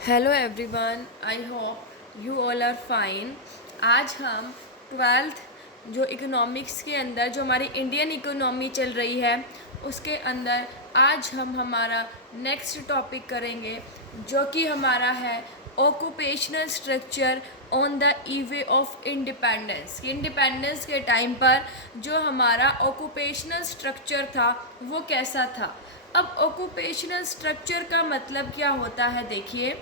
Hello everyone, I hope you all are fine. आज हम twelfth जो इकोनॉमिक्स के अंदर जो हमारी इंडियन इकोनॉमी चल रही है उसके अंदर आज हम हमारा नेक्स्ट टॉपिक करेंगे जो कि हमारा है occupational structure on the e-way of independence. Independence के टाइम पर जो हमारा ऑक्यूपेशनल स्ट्रक्चर था वो कैसा था। अब ऑक्यूपेशनल स्ट्रक्चर का मतलब क्या होता है, देखिए।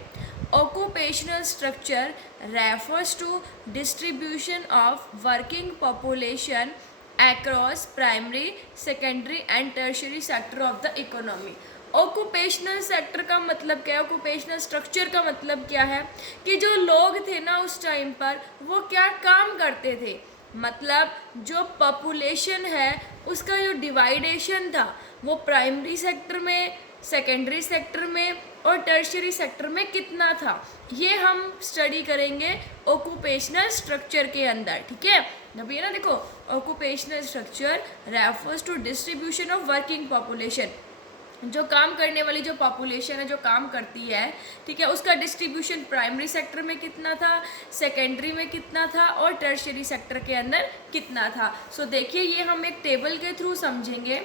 occupational structure refers to distribution of working population across primary, secondary and tertiary sector of the economy। Occupational sector का मतलब क्या है, ऑक्यूपेशनल स्ट्रक्चर का मतलब क्या है कि जो लोग थे ना उस टाइम पर वो क्या काम करते थे। मतलब जो पॉपुलेशन है उसका जो डिवाइडेशन था वो प्राइमरी सेक्टर में, सेकेंडरी सेक्टर में और टर्शियरी सेक्टर में कितना था, ये हम स्टडी करेंगे ऑक्यूपेशनल स्ट्रक्चर के अंदर। ठीक है, अब ये ना देखो, occupational structure refers to distribution of working population. जो काम करने वाली जो पॉपुलेशन है, जो काम करती है, ठीक है, उसका डिस्ट्रीब्यूशन प्राइमरी सेक्टर में कितना था, सेकेंडरी में कितना था और टर्शियरी सेक्टर के अंदर कितना था। सो देखिए, ये हम एक टेबल के थ्रू समझेंगे।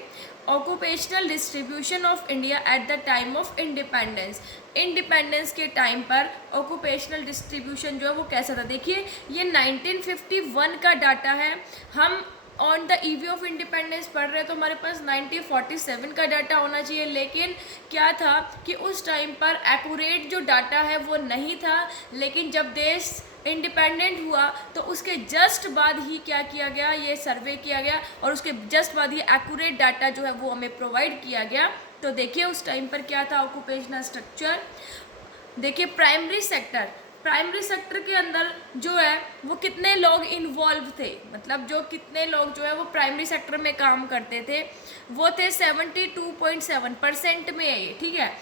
Occupational distribution of India at the time of independence. Independence के टाइम पर ऑक्यूपेशनल डिस्ट्रीब्यूशन जो है वो कैसा था। देखिए, ये 1951 का डाटा है। हम on the EV of independence पढ़ रहे हैं तो हमारे पास 1947 का डाटा होना चाहिए, लेकिन क्या था कि उस टाइम पर एक्यूरेट जो डाटा है वो नहीं था। लेकिन जब देश इंडिपेंडेंट हुआ तो उसके जस्ट बाद ही क्या किया गया, ये सर्वे किया गया और उसके जस्ट बाद ही एक्यूरेट डाटा जो है वो हमें प्रोवाइड किया गया। तो देखिए उस टाइम पर क्या था ऑक्यूपेशनल स्ट्रक्चर। देखिए, प्राइमरी सेक्टर के अंदर जो है वो कितने लोग इन्वॉल्व थे, मतलब जो कितने लोग जो है वो प्राइमरी सेक्टर में काम करते थे वो थे 72.7% में है ये। ठीक है,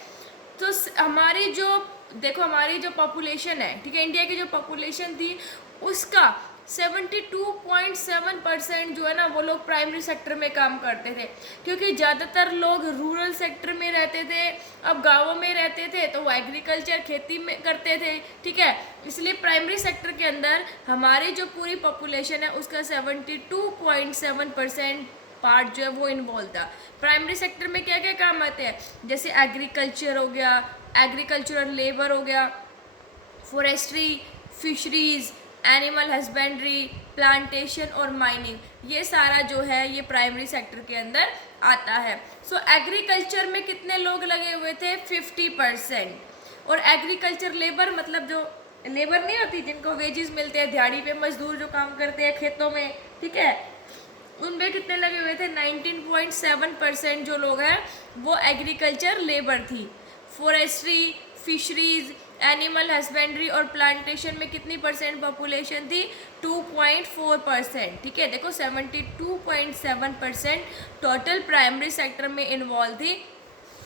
तो हमारी जो देखो, हमारी जो पॉपुलेशन है, ठीक है, इंडिया की जो पॉपुलेशन थी उसका 72.7% जो है ना वो लोग प्राइमरी सेक्टर में काम करते थे, क्योंकि ज़्यादातर लोग रूरल सेक्टर में रहते थे। अब गाँवों में रहते थे तो वो एग्रीकल्चर, खेती में करते थे। ठीक है, इसलिए प्राइमरी सेक्टर के अंदर हमारी जो पूरी पॉपुलेशन है उसका 72.7% पार्ट जो है वो इन्वॉल्व था। प्राइमरी सेक्टर में क्या क्या काम आते हैं, जैसे एग्रीकल्चर हो गया, एग्रीकल्चरल लेबर हो गया, forestry, fisheries, animal husbandry, plantation और माइनिंग, ये सारा जो है ये प्राइमरी सेक्टर के अंदर आता है। सो एग्रीकल्चर में कितने लोग लगे हुए थे, 50%। और एग्रीकल्चर लेबर मतलब जो लेबर नहीं होती जिनको वेजेस मिलते हैं, दिहाड़ी पे मजदूर जो काम करते हैं खेतों में, ठीक है, उनमें कितने लगे हुए थे, 19.7% जो लोग हैं वो एग्रीकल्चर लेबर थी। फॉरेस्ट्री, फिशरीज, एनिमल हस्बेंड्री और प्लांटेशन में कितनी परसेंट पॉपुलेशन थी, 2.4%। ठीक है, देखो 72.7% टोटल प्राइमरी सेक्टर में इन्वॉल्व थी,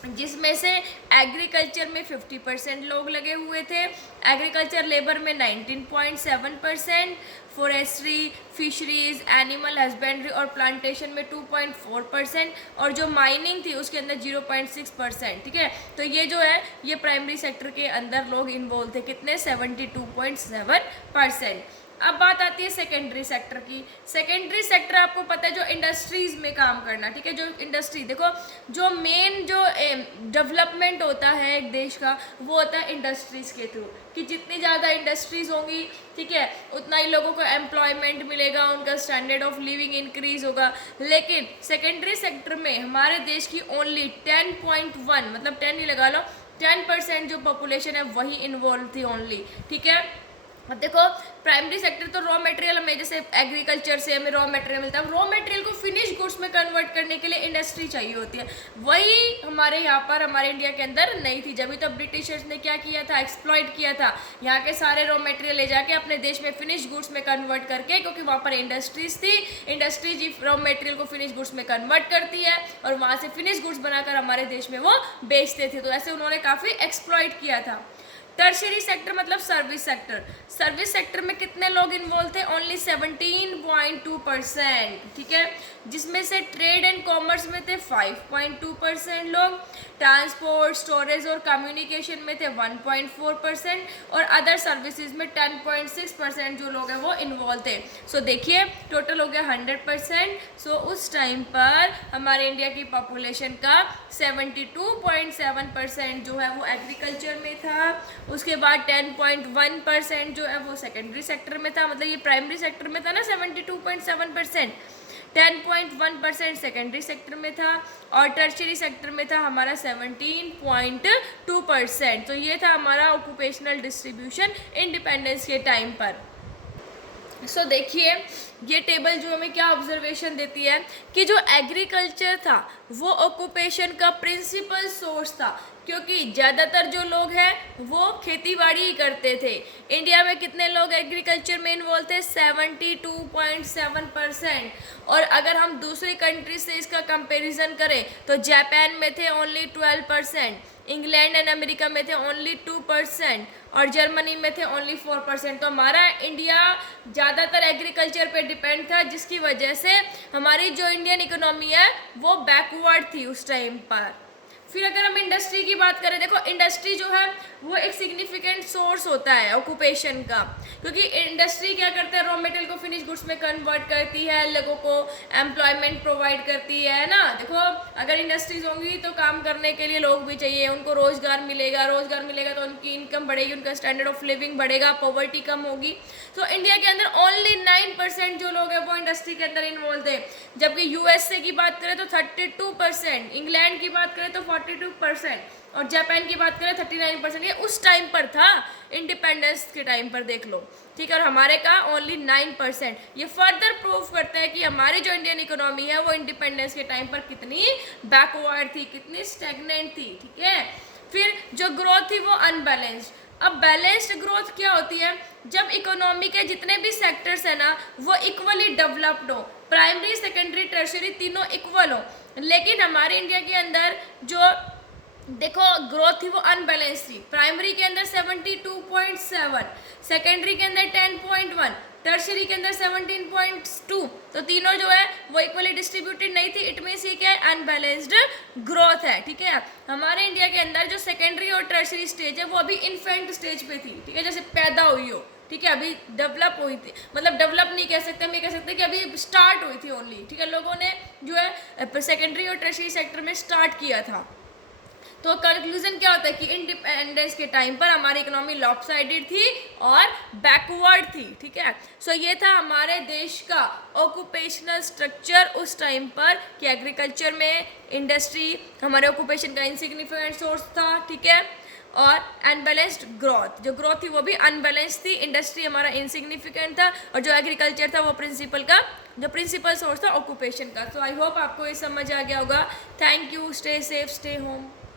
जिसमें से एग्रीकल्चर में 50% लोग लगे हुए थे, एग्रीकल्चर लेबर में 19.7%, फॉरेस्ट्री, फिशरीज, एनिमल हस्बेंड्री और प्लांटेशन में 2.4% और जो माइनिंग थी उसके अंदर 0.6%। ठीक है, तो ये जो है ये प्राइमरी सेक्टर के अंदर लोग इन्वॉल्व थे, कितने, 72.7%। अब बात आती है सेकेंडरी सेक्टर की। सेकेंडरी सेक्टर आपको पता है जो इंडस्ट्रीज में काम करना। ठीक है, जो इंडस्ट्री, देखो जो मेन जो डेवलपमेंट होता है एक देश का वो होता है इंडस्ट्रीज के थ्रू, कि जितनी ज़्यादा इंडस्ट्रीज होंगी, ठीक है, उतना ही लोगों को एम्प्लॉयमेंट मिलेगा, उनका स्टैंडर्ड ऑफ लिविंग इंक्रीज होगा। लेकिन सेकेंडरी सेक्टर में हमारे देश की ओनली 10.1, मतलब 10 ही लगा लो, 10% जो पॉपुलेशन है वही इन्वॉल्व थी ओनली। ठीक है, अब देखो प्राइमरी सेक्टर तो रॉ मटेरियल में, जैसे एग्रीकल्चर से हमें रॉ मटेरियल मिलता है, रॉ मटेरियल को फिनिश गुड्स में कन्वर्ट करने के लिए इंडस्ट्री चाहिए होती है। वही हमारे यहाँ पर हमारे इंडिया के अंदर नहीं थी, जब तो ब्रिटिशर्स ने क्या किया था, एक्सप्लॉइट किया था यहाँ के सारे रॉ मटेरियल ले जाके अपने देश में फिनिश गुड्स में कन्वर्ट करके, क्योंकि वहाँ पर इंडस्ट्रीज थी, इंडस्ट्रीज रॉ मटेरियल को फिनिश गुड्स में कन्वर्ट करती है और वहाँ से फिनिश गुड्स बनाकर हमारे देश में वो बेचते थे। तो ऐसे उन्होंने काफ़ी एक्सप्लॉइट किया था। टर्शियरी सेक्टर मतलब सर्विस सेक्टर, सर्विस सेक्टर में कितने लोग इन्वॉल्व थे? ओनली 17.2%, ठीक है, जिसमें से ट्रेड एंड कॉमर्स में थे 5.2% लोग, ट्रांसपोर्ट, स्टोरेज और कम्युनिकेशन में थे 1.4% और अदर सर्विसेज में 10.6% जो लोग हैं वो इन्वॉल्व थे। सो देखिए टोटल हो गया 100%। सो उस टाइम पर हमारे इंडिया की पॉपुलेशन का 72.7% जो है वो एग्रीकल्चर में था, उसके बाद 10.1% जो है वो सेकेंडरी सेक्टर में था, मतलब ये प्राइमरी सेक्टर में था ना 72.7%, 10.1% सेकेंडरी सेक्टर में था और टर्शियरी सेक्टर में था हमारा 17.2%। तो ये था हमारा ऑक्यूपेशनल डिस्ट्रीब्यूशन इंडिपेंडेंस के टाइम पर। सो देखिए ये टेबल जो हमें क्या ऑब्जर्वेशन देती है कि जो एग्रीकल्चर था वो ऑक्यूपेशन का प्रिंसिपल सोर्स था, क्योंकि ज़्यादातर जो लोग हैं वो खेती बाड़ी ही करते थे। इंडिया में कितने लोग एग्रीकल्चर में इन्वॉल्व थे? 72.7%। और अगर हम दूसरी कंट्री से इसका कंपैरिजन करें तो जापान में थे ओनली 12%, इंग्लैंड एंड अमेरिका में थे ओनली 2% और जर्मनी में थे ओनली 4%। तो हमारा इंडिया ज़्यादातर एग्रीकल्चर पे डिपेंड था, जिसकी वजह से हमारी जो इंडियन इकोनॉमी है वो बैकवर्ड थी उस टाइम पर। फिर अगर हम इंडस्ट्री की बात करें, देखो इंडस्ट्री जो है वो एक सिग्निफिकेंट सोर्स होता है ऑक्यूपेशन का, क्योंकि इंडस्ट्री क्या करता है, रॉ मटेरियल को फिनिश गुड्स में कन्वर्ट करती है, लोगों को एम्प्लॉयमेंट प्रोवाइड करती है ना। देखो अगर इंडस्ट्रीज होंगी तो काम करने के लिए लोग भी चाहिए, उनको रोजगार मिलेगा तो उनकी इनकम बढ़ेगी, उनका स्टैंडर्ड ऑफ लिविंग बढ़ेगा, पॉवर्टी कम होगी। तो इंडिया के अंदर ओनली 9% जो लोग हैं वो इंडस्ट्री के अंदर इन्वॉल्व थे, जबकि यूएसए की बात करें तो 32%, इंग्लैंड की बात करें तो 42% और जापान की बात करें 39%। ये उस टाइम पर था, इंडिपेंडेंस के टाइम पर देख लो, ठीक है, और हमारे का ओनली 9%। ये फर्दर प्रूफ करता है कि हमारी जो इंडियन इकोनॉमी है वो इंडिपेंडेंस के टाइम पर कितनी बैकवर्ड थी, कितनी स्टैग्नेंट थी, ठीक है। फिर जो ग्रोथ थी वो अनबैलेंस्ड। अब बैलेंस्ड ग्रोथ क्या होती है? जब इकोनॉमी के जितने भी सेक्टर्स है ना वो इक्वली डेवलप्ड हो, प्राइमरी सेकेंडरी टर्शियरी तीनों इक्वल हो, लेकिन हमारे इंडिया के अंदर जो देखो ग्रोथ थी वो अनबैलेंस थी। प्राइमरी के अंदर 72.7, सेकेंडरी के अंदर 10.1, टर्शियरी के अंदर 17.2, तो तीनों जो है वो इक्वली डिस्ट्रीब्यूटेड नहीं थी। इट मीन्स ये क्या है? अनबैलेंस्ड ग्रोथ है, ठीक है। हमारे इंडिया के अंदर जो सेकेंडरी और टर्शियरी स्टेज है वो अभी इन्फेंट स्टेज पे थी, ठीक है, जैसे पैदा हुई हो, ठीक है, अभी डेवलप हुई थी, मतलब डेवलप नहीं कह सकते, हम ये कह सकते हैं कि अभी स्टार्ट हुई थी ओनली, ठीक है, लोगों ने जो है सेकेंडरी और टर्शियरी सेक्टर में स्टार्ट किया था। तो कंक्लूजन क्या होता है कि इंडिपेंडेंस के टाइम पर हमारी इकोनॉमी लॉपसाइडेड थी और बैकवर्ड थी, ठीक है। सो ये था हमारे देश का ऑक्यूपेशनल स्ट्रक्चर उस टाइम पर कि एग्रीकल्चर में इंडस्ट्री हमारे ऑक्यूपेशन का इनसिग्निफिकेंट सोर्स था, ठीक है, और अनबैलेंस्ड ग्रोथ, जो ग्रोथ थी वो भी अनबैलेंस थी, इंडस्ट्री हमारा इनसिग्निफिकेंट था और जो एग्रीकल्चर था वो प्रिंसिपल सोर्स था ऑक्यूपेशन का। तो आई होप आपको ये समझ आ गया होगा। Thank you, stay safe, stay home.